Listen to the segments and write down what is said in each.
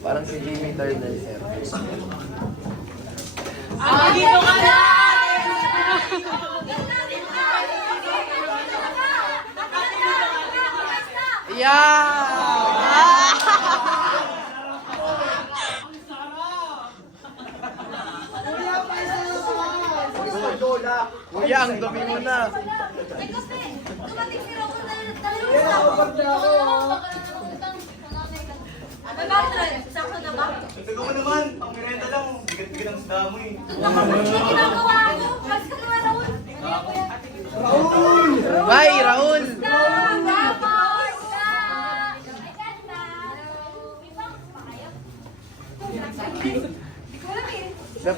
Parang si Jimmy Turner, sir. Dito ka na! Kuya, ang dumi mo na. Sago mo naman, pang merenda lang. Bigat-bigat ang sda mo eh. Bye, Raul!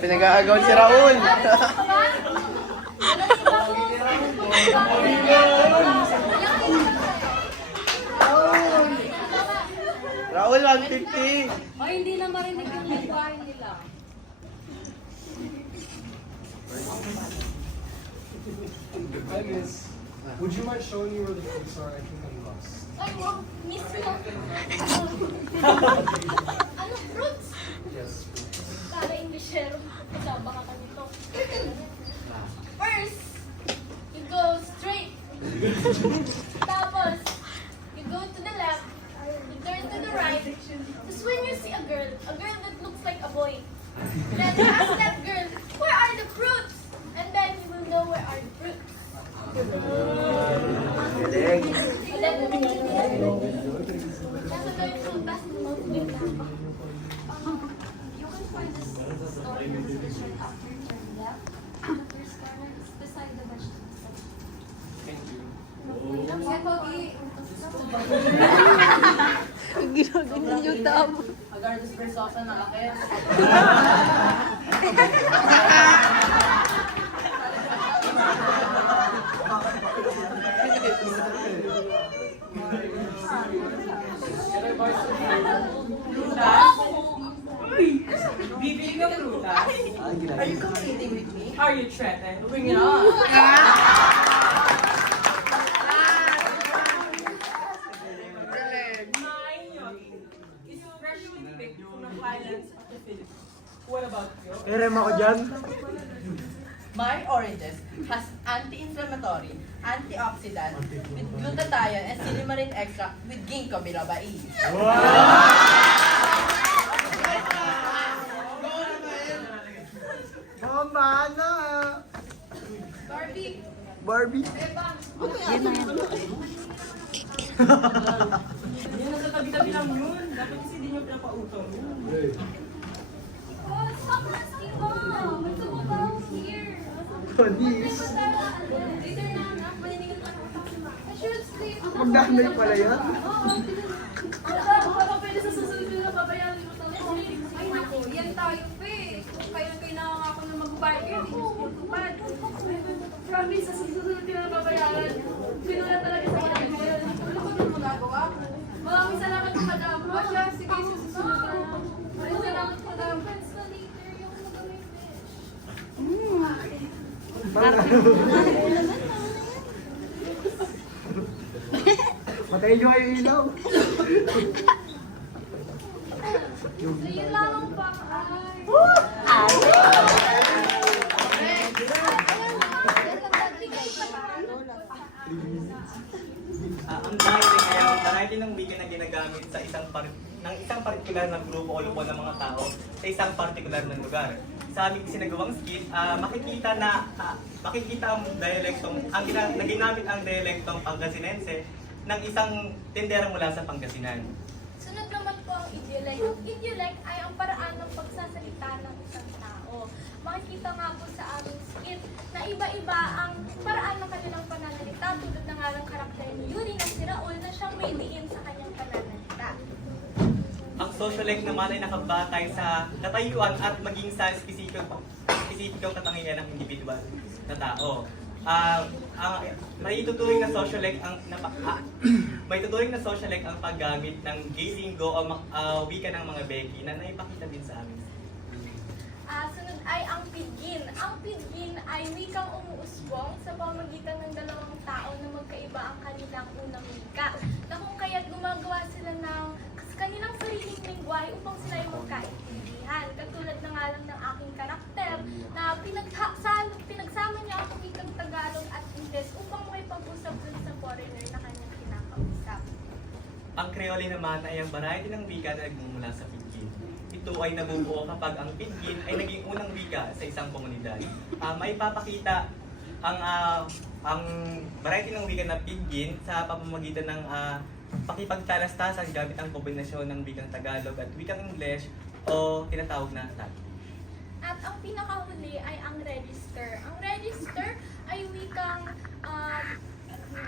Pinag-aagawan si Raul! Raul, 150! O, hindi na marinig yung lingwahe nila. Hi, miss. Would you mind showing me where the fruits are? I think I'm lost. Ay, wag, miss mo. Ano, fruits? Yes. Para Englishero. Kasama ka pa nito. First, you go straight. Tapos, you go to the left. You turn to the right. Tapos when you see a girl that looks like a boy, then ask that girl, where are the fruits? And then you will know where are the fruits. Galing! Nasa daw yung prutas ng mga you can find this store in the description after you turn left. The first corner is beside the vegetable section. Thank you. Ginagin yung tama. Agar this person na akin. Bibili ng prutas? Are you competing with me? Are you threatened? Bring it on! My gnocchi is freshly picked from the highlands of the Philippines. What about you? Erem ako dyan. My oranges has anti-inflammatory, antioxidant, with glutathione and cinnamon extract with ginkgo biloba E. Mama, ano? Barbie, Barbie? Yan, nasa tabi-tabi lang yun. Dapat kasi hindi nyo pinapautong. oh, stop asking mo. What's the about here? Panis. Later na, anak. Maniningin ka ng utak si Ma. I should sleep. Magdahanay pala yan. Oo, baka pwede sa susunod na babayaran mo talaga. Ay, naku, yan tayo, pe. Kung kayo nakangako na magbayad kayo, hindi nyo tupad. Promise, sa susunod na babayaran. Pinula talaga sa email. Wala ko nang magagawa. Maraming salamat po, madam. Siya, sige, sa susunod na. Maraming salamat po, madam. Friends na later yung magamay fish. Patayin nyo kayo ilaw. So, yun lamang pa. Ay. Ang dialect ay ang variety ng wika na ginagamit sa isang partikular na grupo o lupo ng mga tao sa isang partikular na lugar. Sa aming sinagawang skit, makikita ang dialektong, na ginamit ang dialektong Pangasinense ng isang tindera mula sa Pangasinan. Sunod naman po ang idiolect. Ang idiolect ay ang paraan ng pagsasalita ng isang tao. Makikita nga po sa aming skit na iba-iba ang paraan ng kanilang pananalita tulad na nga ng karakter ni Yuri na si Raul na siyang may diin sa kanyang pananalita. Ang sociolect naman ay nakabatay sa katayuan at maging sa spesipikong katangian ng individual na tao. May tuturing na sociolect ang paggamit ng gay lingo o wika ng mga Becky na naipakita din sa amin. Sunod ay ang pidgin. Ang pidgin ay wikang umuusbong sa pamamagitan ng dalawang tao na magkaiba ang kanilang unang wika. lingwahe upang sila ay magkaintindihan. Katulad na nga lang ng aking karakter na pinagsama niya ako wikang Tagalog at Ingles upang makipag-usap dun sa foreigner na kanyang kinakausap. Ang Creole naman ay ang variety ng wika na nagmumula sa Pidgin. Ito ay nabubuo kapag ang Pidgin ay naging unang wika sa isang komunidad. May papakita ang variety ng wika na Pidgin sa pamamagitan ng pakipagtalastasan gamit ang kombinasyon ng wikang Tagalog at wikang English o tinatawag na Latin. At ang pinakahuli ay ang register. Ang register ay wikang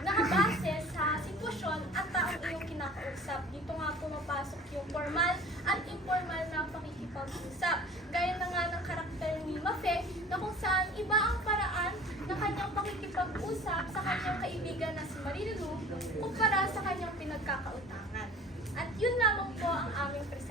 nakabase sa sitwasyon at taong iyong kinakausap. Dito nga pumapasok yung formal at informal na pakikipag-usap. Gaya na nga ng karakter ni Mafe na kung saan iba ang paraan ng kanyang pakikipag-usap sa kanyang kaibigan na si Marilu kumpara sa kanyang pinagkakautangan. At yun lamang po ang aming presentación.